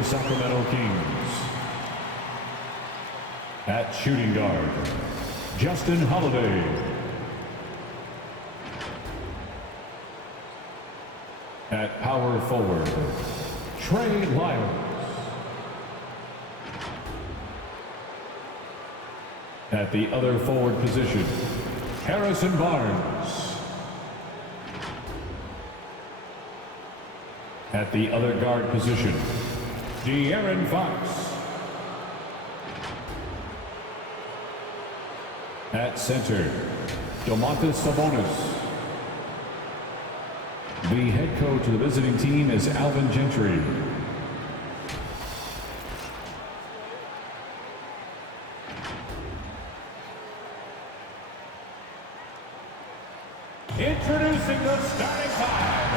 the Sacramento Kings. At shooting guard, Justin Holiday. At power forward, Trey Lyles. At the other forward position, Harrison Barnes. At the other guard position, De'Aaron Fox. At center, Domantas Sabonis. The head coach of the visiting team is Alvin Gentry. Introducing the starting five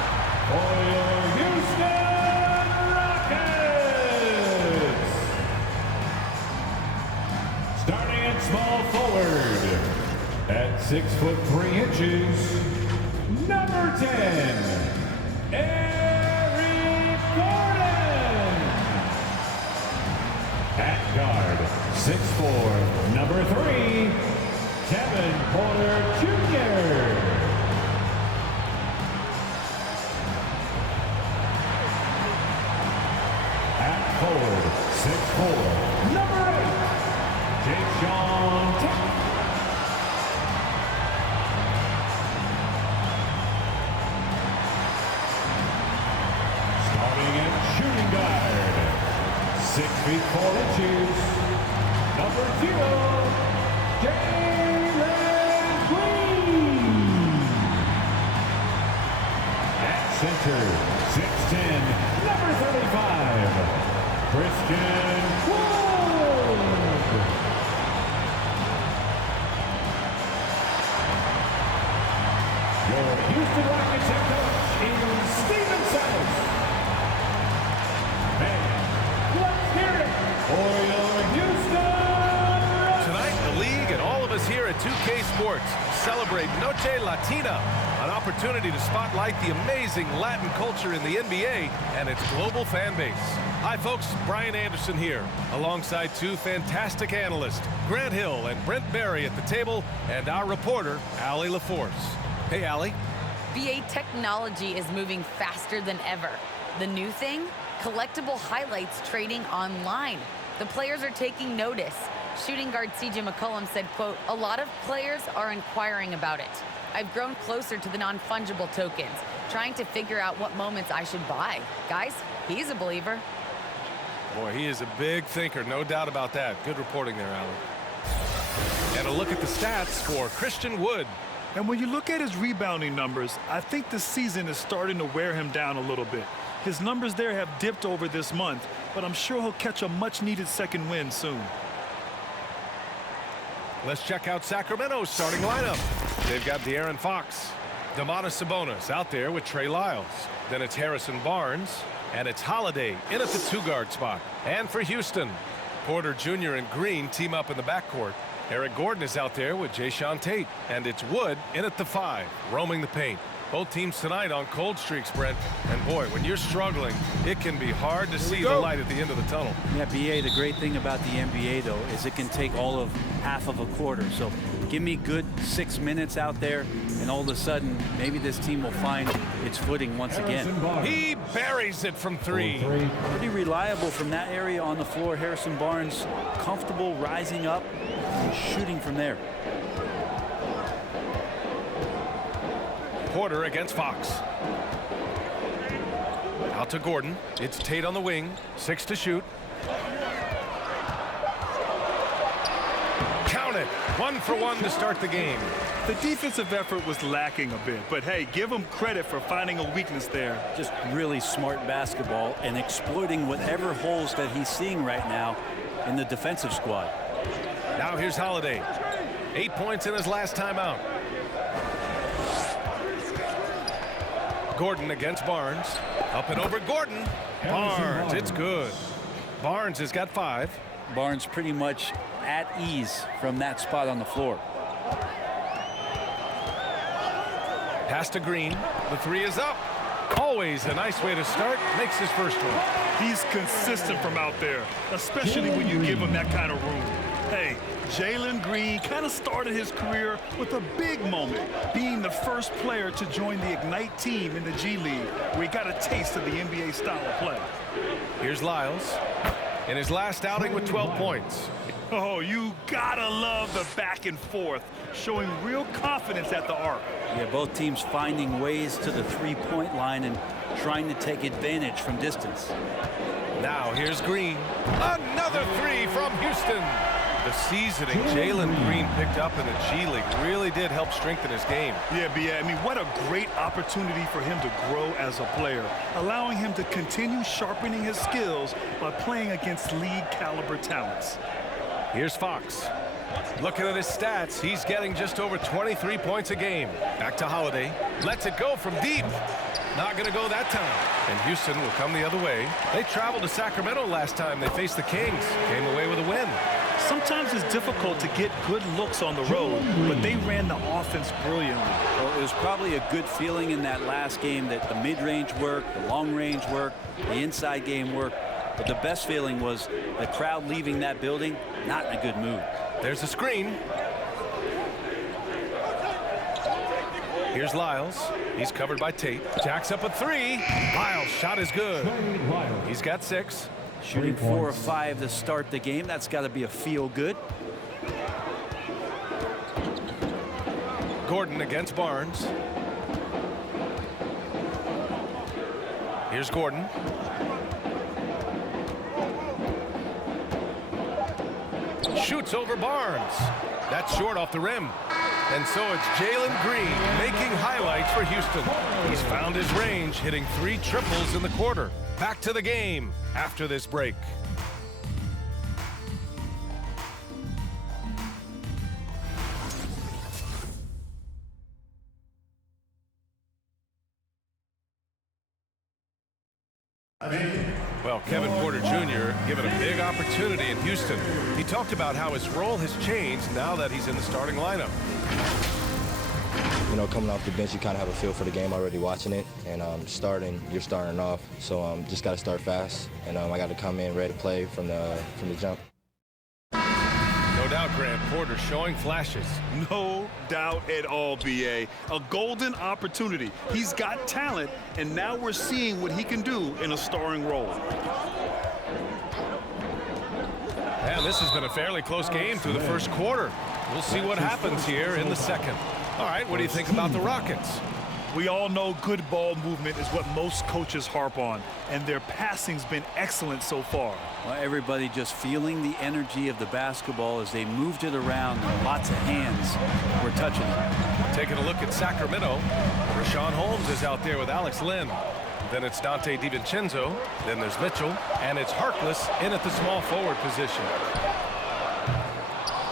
for your Houston Rockets. Starting at small forward at 6'3", number 10, Eric Gordon. At guard, 6'4", number 3, Kevin Porter Jr. Forward, 6'4", number 8, Jason Tate. Starting at shooting guard, 6 feet 4 inches, number 0, Jalen Green. At center, 6'10", number 35. Christian Wood. Your Houston Rockets head coach is Stephen Silas. And let's hear it for your Houston Rockets. Tonight, the league and all of us here at 2K Sports celebrate Noche Latina, an opportunity to spotlight the amazing Latin culture in the NBA and its global fan base. Hi folks, Brian Anderson here, alongside two fantastic analysts, Grant Hill and Brent Barry at the table, and our reporter, Allie LaForce. Hey, Allie. VA technology is moving faster than ever. The new thing? Collectible highlights trading online. The players are taking notice. Shooting guard CJ McCollum said, quote, "A lot of players are inquiring about it. I've grown closer to the non-fungible tokens, trying to figure out what moments I should buy." Guys, he's a believer. Boy, he is a big thinker, no doubt about that. Good reporting there, Allie. And a look at the stats for Christian Wood. And when you look at his rebounding numbers, I think the season is starting to wear him down a little bit. His numbers there have dipped over this month, but I'm sure he'll catch a much-needed second win soon. Let's check out Sacramento's starting lineup. They've got De'Aaron Fox, Domantas Sabonis out there with Trey Lyles. Then it's Harrison Barnes, and it's Holiday in at the 2-guard spot. And for Houston, Porter Jr. and Green team up in the backcourt. Eric Gordon is out there with Jason Tate, and it's Wood in at the 5, roaming the paint. Both teams tonight on cold streaks, Brent. And boy, when you're struggling, it can be hard to see the light at the end of the tunnel. Yeah, BA, the great thing about the NBA, though, is it can take all of half of a quarter. So give me good 6 minutes out there, and all of a sudden, maybe this team will find its footing once again. He buries it from 3. Pretty reliable from that area on the floor. Harrison Barnes comfortable rising up and shooting from there. Porter against Fox. Out to Gordon. It's Tate on the wing. 6 to shoot. Count it. 1 for 1 to start the game. The defensive effort was lacking a bit, but hey, give him credit for finding a weakness there. Just really smart basketball and exploiting whatever holes that he's seeing right now in the defensive squad. Now here's Holiday. 8 points in his last time out. Gordon against Barnes. Up and over Gordon. Barnes, it's good. Barnes has got 5. Barnes pretty much at ease from that spot on the floor. Pass to Green. The 3 is up. Always a nice way to start. Makes his first one. He's consistent from out there, especially when you give him that kind of room. Hey, Jalen Green kind of started his career with a big moment, being the first player to join the Ignite team in the G League, where he got a taste of the NBA style of play. Here's Lyles in his last outing with 12 points. Oh, you gotta love the back and forth, showing real confidence at the arc. Yeah, both teams finding ways to the three-point line and trying to take advantage from distance. Now here's Green. Another three from Houston. The seasoning Jalen Green picked up in the G League really did help strengthen his game. Yeah, B.A. I mean, what a great opportunity for him to grow as a player, allowing him to continue sharpening his skills by playing against league-caliber talents. Here's Fox. Looking at his stats, he's getting just over 23 points a game. Back to Holiday. Lets it go from deep. Not going to go that time. And Houston will come the other way. They traveled to Sacramento last time they faced the Kings. Came away with a win. Sometimes it's difficult to get good looks on the road, but they ran the offense brilliantly. Well, it was probably a good feeling in that last game that the mid-range worked, the long-range worked, the inside game worked. But the best feeling was the crowd leaving that building not in a good mood. There's a screen. Here's Lyles. He's covered by Tate. Jacks up a three. Lyles' shot is good. He's got 6. Shooting 4 of 5 to start the game. That's got to be a feel good. Gordon against Barnes. Here's Gordon. Shoots over Barnes. That's short off the rim. And so it's Jalen Green making highlights for Houston. He's found his range, hitting 3 triples in the quarter. Back to the game after this break. Well, Kevin Porter Jr. given a big opportunity in Houston. He talked about how his role has changed now that he's in the starting lineup. You know, coming off the bench, you kind of have a feel for the game already watching it. And you're starting off. So just got to start fast. And I got to come in ready to play from the jump. No doubt, Grant, Porter showing flashes. No doubt at all, B.A. A golden opportunity. He's got talent, and now we're seeing what he can do in a starring role. And this has been a fairly close game through the first quarter. We'll see what happens here in the second. All right, what do you think about the Rockets? We all know good ball movement is what most coaches harp on, and their passing's been excellent so far. Well, everybody just feeling the energy of the basketball as they moved it around, and lots of hands were touching it. Taking a look at Sacramento, Rashawn Holmes is out there with Alex Lynn. Then it's Dante DiVincenzo. Then there's Mitchell. And it's Harkless in at the small forward position.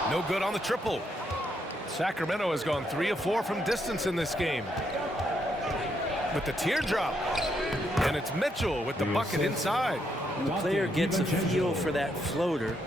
No good on the triple. Sacramento has gone 3 of 4 from distance in this game. With the teardrop. And it's Mitchell with the bucket inside. When the player gets a feel for that floater,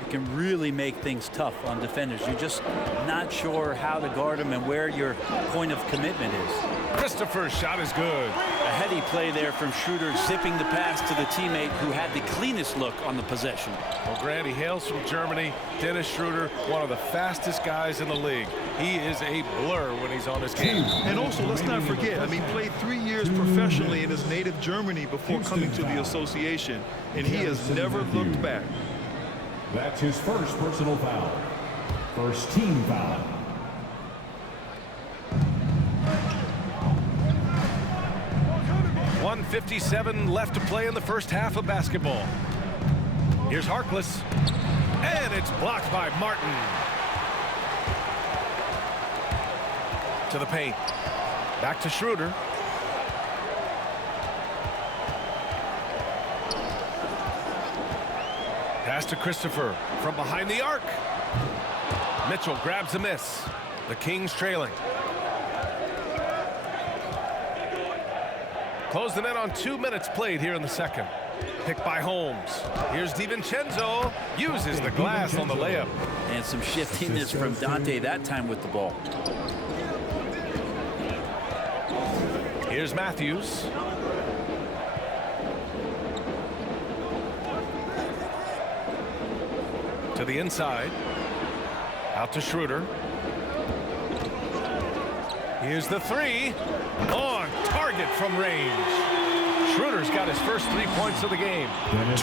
it can really make things tough on defenders. You're just not sure how to guard them and where your point of commitment is. Christopher's shot is good. A heady play there from Schroeder, zipping the pass to the teammate who had the cleanest look on the possession. Well, Grant, he hails from Germany. Dennis Schroeder, one of the fastest guys in the league. He is a blur when he's on his game. And also, let's not forget, I mean, played 3 years professionally in his native Germany before coming to the association, and he has never looked back. That's his first personal foul. First team foul. .157 left to play in the first half of basketball. Here's Harkless. And it's blocked by Martin. To the paint. Back to Schroeder. Pass to Christopher from behind the arc. Mitchell grabs a miss. The Kings trailing. Close the net on 2 minutes played here in the second. Picked by Holmes. Here's DiVincenzo. Uses the glass on the layup. And some shiftiness from Dante that time with the ball. Here's Matthews. To the inside. Out to Schroeder. Here's the three. On target from range. Schroeder's got his first 3 points of the game.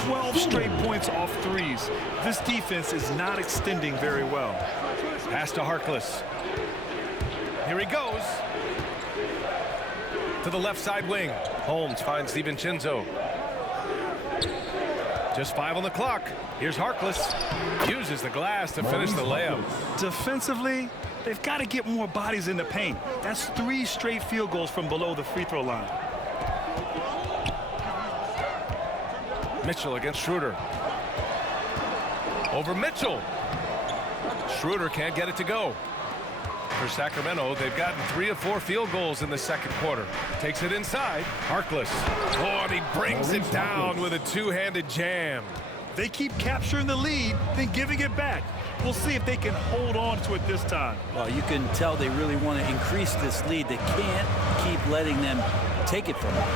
12 straight points off threes. This defense is not extending very well. Pass to Harkless. Here he goes. To the left side wing. Holmes finds DiVincenzo. Just 5 on the clock. Here's Harkless. Uses the glass to finish the layup. Defensively, they've got to get more bodies in the paint. That's 3 straight field goals from below the free throw line. Mitchell against Schroeder. Over Mitchell. Schroeder can't get it to go. For Sacramento, they've gotten 3 of 4 field goals in the second quarter. Takes it inside. Harkless. Oh, and he brings it down with a two-handed jam. They keep capturing the lead, then giving it back. We'll see if they can hold on to it this time. Well, you can tell they really want to increase this lead. They can't keep letting them take it from them.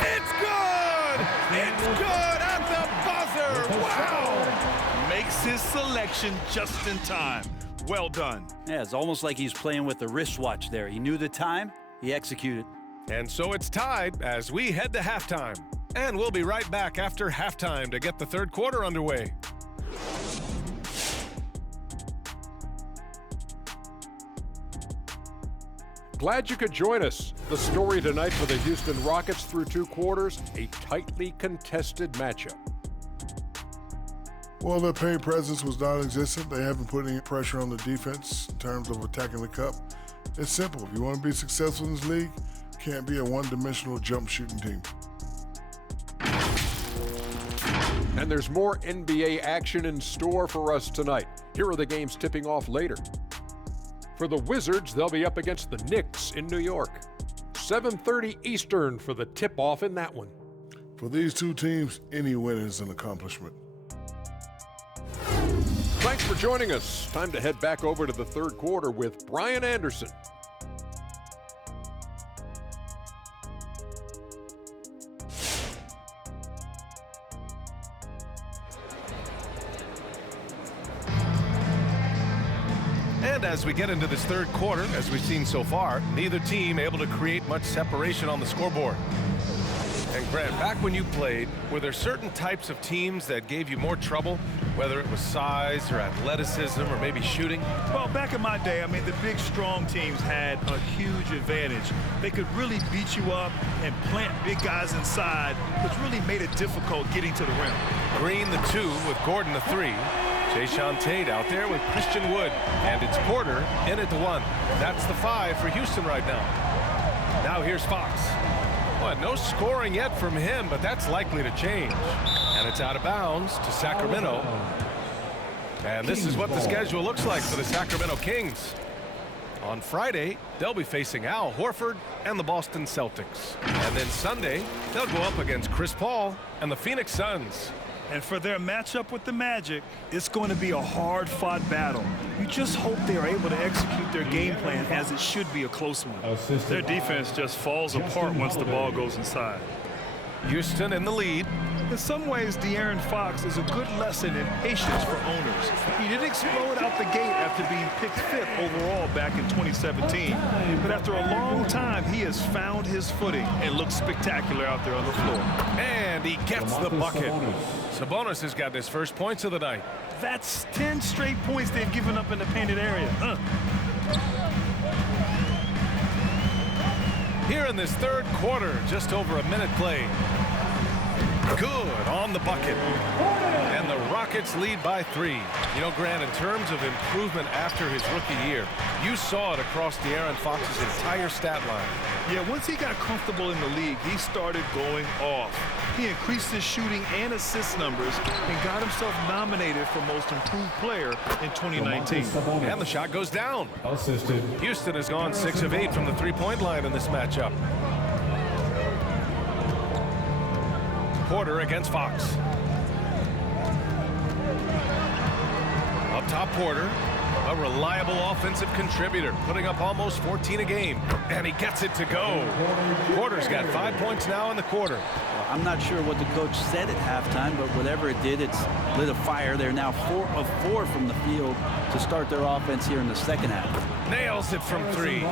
It's good! It's good at the buzzer! Wow! Makes his selection just in time. Well done. Yeah, it's almost like he's playing with the wristwatch there. He knew the time, he executed. And so it's tied as we head to halftime. And we'll be right back after halftime to get the third quarter underway. Glad you could join us. The story tonight for the Houston Rockets through 2 quarters, a tightly contested matchup. Well, their paint presence was non-existent. They haven't put any pressure on the defense in terms of attacking the cup. It's simple. If you want to be successful in this league, you can't be a one-dimensional jump shooting team. And there's more NBA action in store for us tonight. Here are the games tipping off later. For the Wizards, they'll be up against the Knicks in New York. 7:30 Eastern for the tip-off in that one. For these two teams, any win is an accomplishment. Thanks for joining us. Time to head back over to the third quarter with Brian Anderson. And as we get into this third quarter, as we've seen so far, neither team able to create much separation on the scoreboard. And Grant, back when you played, were there certain types of teams that gave you more trouble, whether it was size or athleticism or maybe shooting? Well, back in my day, I mean, the big, strong teams had a huge advantage. They could really beat you up and plant big guys inside, which really made it difficult getting to the rim. Green the 2 with Gordon the 3. Jayshawn Tate out there with Christian Wood. And it's Porter in at the 1. That's the 5 for Houston right now. Now here's Fox. Well, no scoring yet from him, but that's likely to change. And it's out of bounds to Sacramento. And this is what the schedule looks like for the Sacramento Kings. On Friday, they'll be facing Al Horford and the Boston Celtics. And then Sunday, they'll go up against Chris Paul and the Phoenix Suns. And for their matchup with the Magic, it's going to be a hard-fought battle. You just hope they are able to execute their game plan as it should be a close one. Their defense just falls apart once the ball goes inside. Houston in the lead. In some ways, De'Aaron Fox is a good lesson in patience for owners. He didn't explode out the gate after being picked 5th overall back in 2017. But after a long time, he has found his footing and looks spectacular out there on the floor. And he gets the bucket. Sabonis has got his first points of the night. That's 10 straight points they've given up in the painted area. Here in this third quarter, just over a minute played. Good on the bucket. And the Rockets lead by 3. You know, Grant, in terms of improvement after his rookie year, you saw it across De'Aaron Fox's entire stat line. Yeah, once he got comfortable in the league, he started going off. He increased his shooting and assist numbers and got himself nominated for Most Improved Player in 2019. And the shot goes down. Houston has gone 6 of 8 from the three-point line in this matchup. Porter against Fox. Up top, Porter. A reliable offensive contributor, putting up almost 14 a game. And he gets it to go. Porter's got 5 points now in the quarter. Well, I'm not sure what the coach said at halftime, but whatever it did, it's lit a fire. They're now 4 of 4 from the field to start their offense here in the second half. Nails it from 3.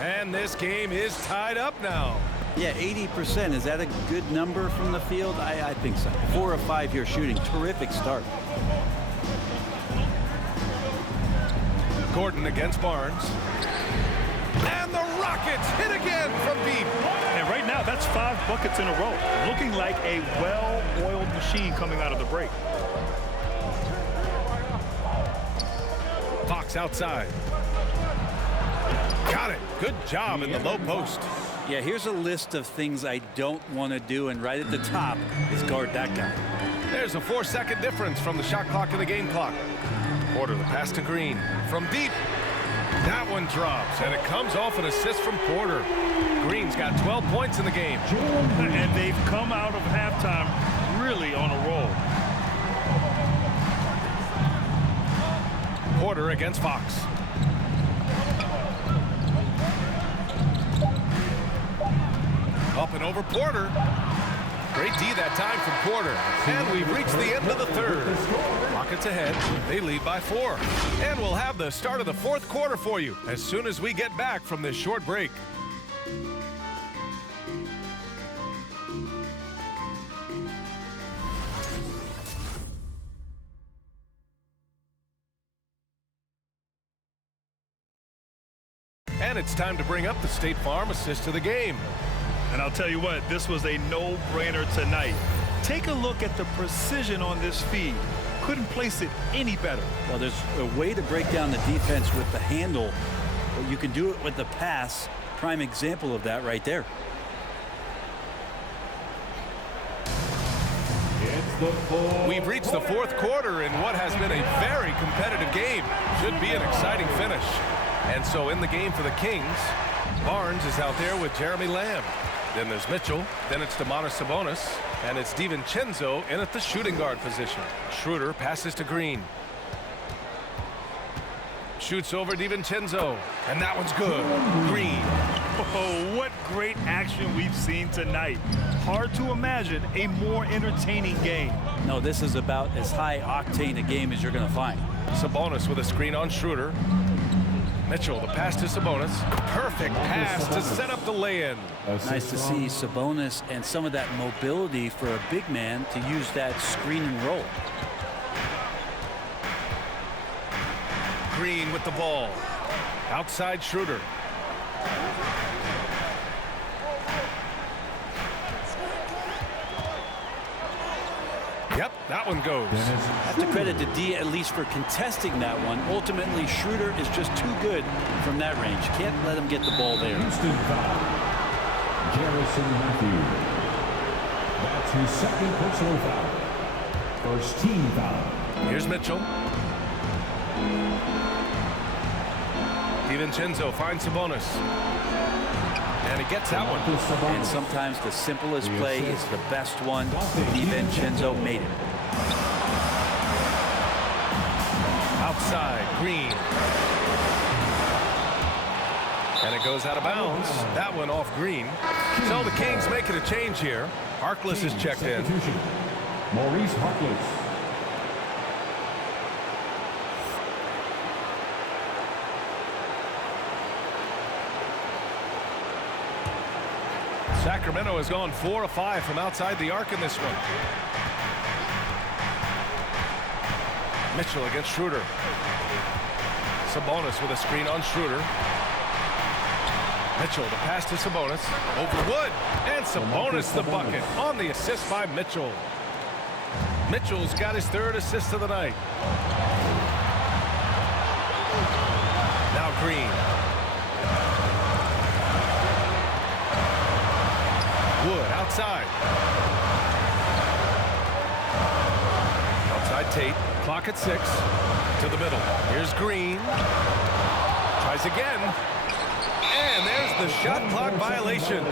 And this game is tied up now. Yeah, 80%. Is that a good number from the field? I think so. 4 of 5 here shooting. Terrific start. Gordon against Barnes. And the Rockets hit again from deep. And right now, that's 5 buckets in a row. Looking like a well-oiled machine coming out of the break. Fox outside. Got it. Good job in the low post. Yeah, here's a list of things I don't want to do, and right at the top is guard that guy. There's a 4-second difference from the shot clock and the game clock. Porter, the pass to Green. From deep. That one drops, and it comes off an assist from Porter. Green's got 12 points in the game. And they've come out of halftime really on a roll. Porter against Fox. Up and over Porter. Great D that time from Porter. And we've reached the end of the third. Rockets ahead. They lead by 4. And we'll have the start of the fourth quarter for you as soon as we get back from this short break. And it's time to bring up the State Farm assist to the game. And I'll tell you what, this was a no-brainer tonight. Take a look at the precision on this feed. Couldn't place it any better. Well, there's a way to break down the defense with the handle, but you can do it with the pass. Prime example of that right there. We've reached the fourth quarter in what has been a very competitive game. Should be an exciting finish. And so in the game for the Kings, Barnes is out there with Jeremy Lamb. Then there's Mitchell. Then it's Domantas Sabonis. And it's DiVincenzo in at the shooting guard position. Schroeder passes to Green. Shoots over DiVincenzo. And that one's good. Green. Oh, what great action we've seen tonight. Hard to imagine a more entertaining game. No, this is about as high octane a game as you're going to find. Sabonis with a screen on Schroeder. Mitchell, the pass to Sabonis. Perfect pass to set up the lay-in. Nice to see Sabonis and some of that mobility for a big man to use that screen and roll. Green with the ball. Outside Schroeder. Yep, that one goes. Have to credit to D at least for contesting that one. Ultimately, Schroeder is just too good from that range. Can't let him get the ball there. Houston foul. Jarrison Matthews. That's his second personal foul. First team foul. Here's Mitchell. DiVincenzo finds Sabonis. And he gets that one. And sometimes the simplest play is the best one. DiVincenzo made it. Outside, Green. And it goes out of bounds. That one off Green. So the Kings making a change here. Harkless is checked in. Maurice Harkless. Sacramento has gone 4 of 5 from outside the arc in this one. Mitchell against Schroeder. Sabonis with a screen on Schroeder. Mitchell, the pass to Sabonis. Over Wood. And Sabonis the bucket on the assist by Mitchell. Mitchell's got his third assist of the night. Now Green. Wood outside. Outside Tate. Clock at 6. To the middle. Here's Green. Tries again. And there's the shot clock violation.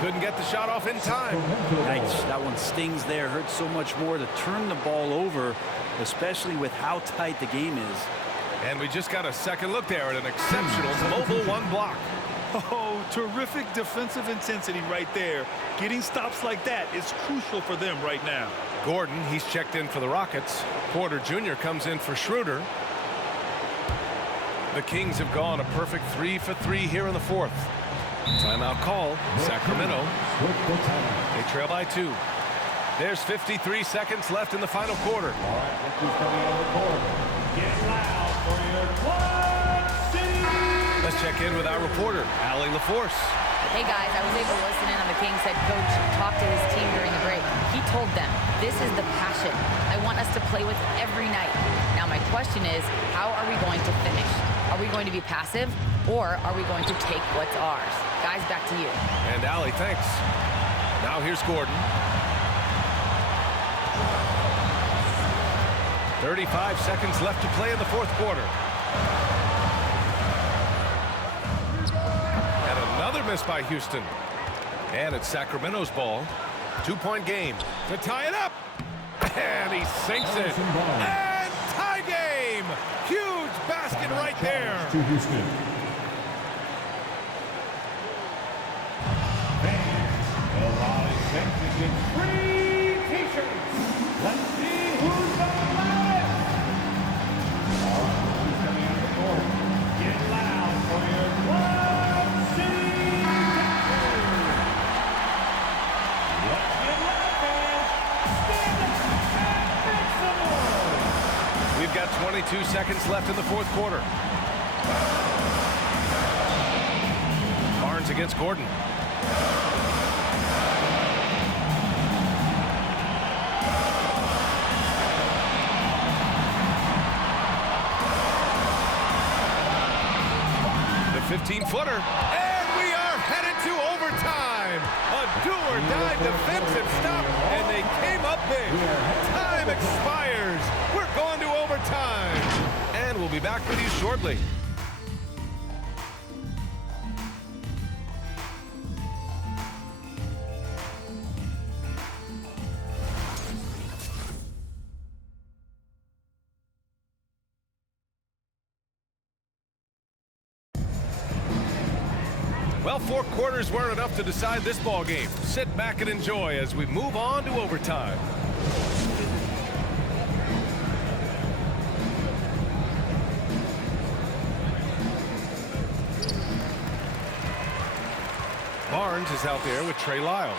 Couldn't get the shot off in time. Nice. That one stings there. Hurts so much more to turn the ball over, especially with how tight the game is. And we just got a second look there at an exceptional mobile one block. Oh, terrific defensive intensity right there. Getting stops like that is crucial for them right now. Gordon, he's checked in for the Rockets. Porter Jr. comes in for Schroeder. The Kings have gone a perfect 3 for 3 here in the fourth. Timeout call, Sacramento. They trail by 2. There's 53 seconds left in the final quarter. All right, look who's coming out of the court. Get loud for your Quad City. Let's check in with our reporter, Allie LaForce. Hey guys, I was able to listen in on the Kings head coach talk to his team during the break. He told them, this is the passion I want us to play with every night. Now my question is, how are we going to finish? Are we going to be passive, or are we going to take what's ours? Guys, back to you. And Allie, thanks. Now here's Gordon. 35 seconds left to play in the fourth quarter. And another miss by Houston. And it's Sacramento's ball. 2-point game to tie it up. And he sinks it. And tie game. Huge basket right there. To Houston. The Raleigh Saints get free t-shirts. Let's see who's the loudest. All right, who's coming out of the court? Get loud for your Quad City Capitals. Let's get loud, fans. Stand up and make some noise. We've got 22 seconds left in the fourth quarter. Barnes against Gordon. The 15-footer. And we are headed to overtime. A do-or-die defensive stop, and they came up big. Time expires. We're going to overtime. And we'll be back with you shortly. Well, 4 quarters weren't enough to decide this ball game. Sit back and enjoy as we move on to overtime. Barnes is out there with Trey Lyles.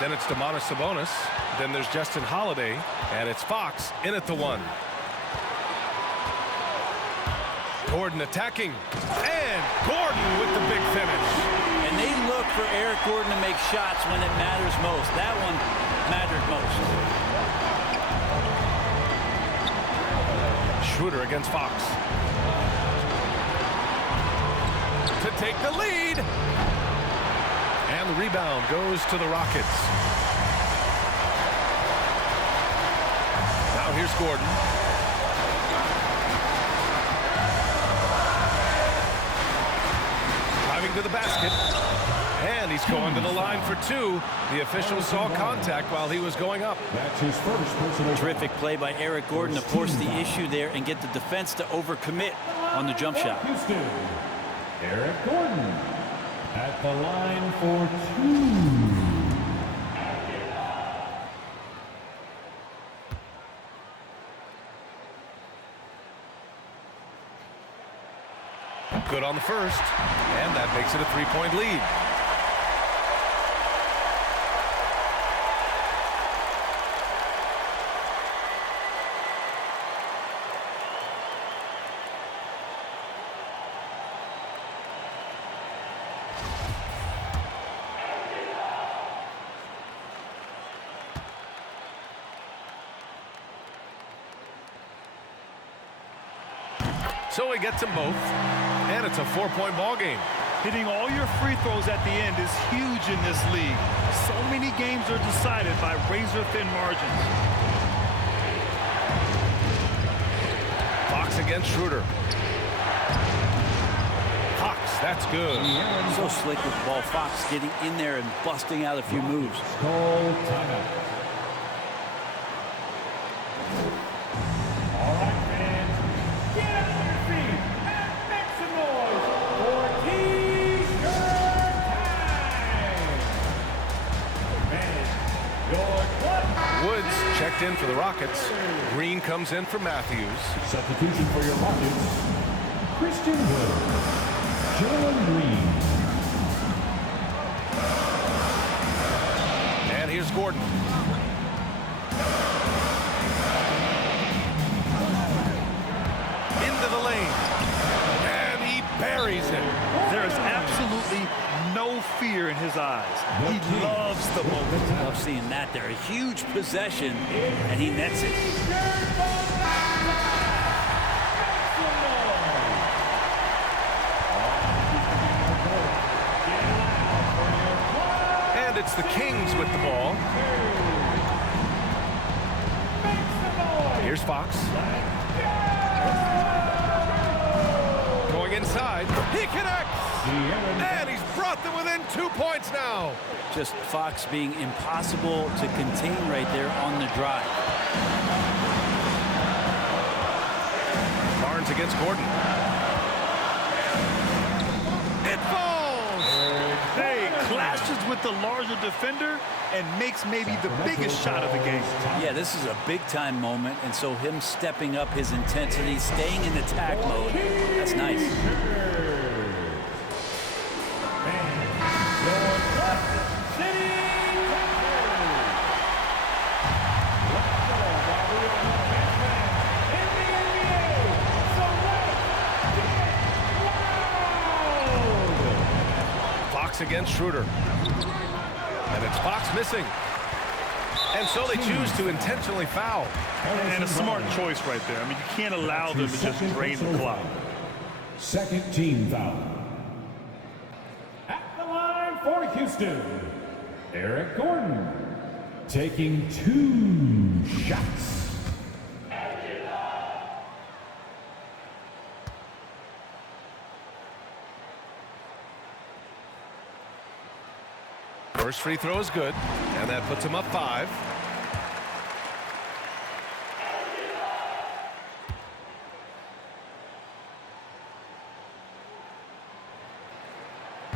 Then it's Sabonis. Then there's Justin Holiday. And it's Fox in at the 1. Gordon attacking. And Gordon with the big finish. And they look for Eric Gordon to make shots when it matters most. That one mattered most. Schroeder against Fox. To take the lead. And the rebound goes to the Rockets. Now here's Gordon. Driving to the basket. And he's going to the line for 2. The official saw contact while he was going up. That's his first personal. Terrific play by Eric Gordon to force the issue there and get the defense to overcommit on the jump shot. Houston, Eric Gordon at the line for 2. Good on the first, and that makes it a 3-point lead. So he gets them both, and it's a 4-point ball game. Hitting all your free throws at the end is huge in this league. So many games are decided by razor-thin margins. Fox against Schroeder. Fox, that's good. So slick with the ball. Fox getting in there and busting out a few moves. Call timeout. All right, fans, get on your feet. Woods checked in for the Rockets. Green comes in for Matthews. Substitution for your Rockets, Christian Wood, Jalen Green. And here's Gordon. Into the lane. And he buries it. There is absolutely no fear in his eyes. He loves the moment. Love seeing that there. A huge possession, and he nets it. And it's the Kings with the ball. Here's Fox. Going inside. He connects. And he's brought them within 2 points now. Just Fox being impossible to contain right there on the drive. Barnes against Gordon. It falls. Hey, clashes with the larger defender and makes maybe the biggest shot of the game. Yeah, this is a big-time moment, and so him stepping up his intensity, staying in attack mode, that's nice. Fox against Schroeder. And it's Fox missing. And so they choose to intentionally foul. And a smart choice right there. I mean, you can't allow them to just drain the clock. Second team foul. At the line for Houston, Eric Gordon, taking 2 shots. First free throw is good, and that puts him up 5.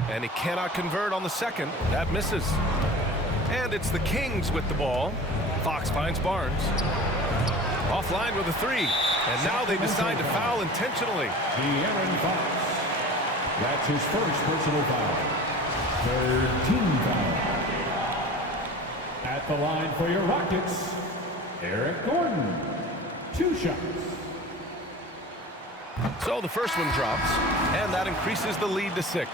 And he cannot convert on the second. That misses. And it's the Kings with the ball. Fox finds Barnes. Offline with a 3. And now they decide to foul intentionally. De'Aaron Fox. That's his first personal foul. Third team foul. At the line for your Rockets, Eric Gordon. 2 shots. So the first one drops, and that increases the lead to 6.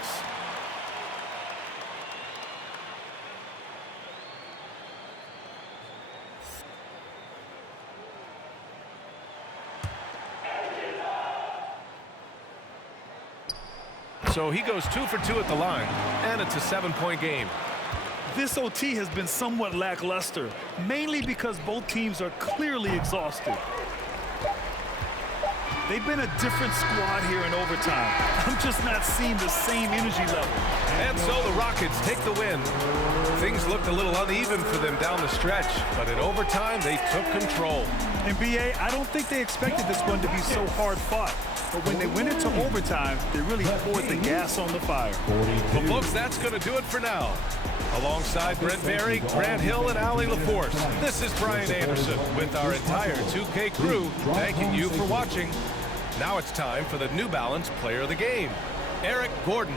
So he goes 2 for 2 at the line, and it's a 7-point game. This OT has been somewhat lackluster, mainly because both teams are clearly exhausted. They've been a different squad here in overtime. I'm just not seeing the same energy level. And so the Rockets take the win. Things looked a little uneven for them down the stretch, but in overtime, they took control. NBA, I don't think they expected this one to be so hard-fought. But when they went into overtime, they really poured the gas on the fire. Well, folks, that's going to do it for now. Alongside Brent Barry, Grant Hill, and Allie LaForce, this is Brian Anderson with our entire 2K crew thanking you for watching. Now it's time for the New Balance Player of the Game, Eric Gordon.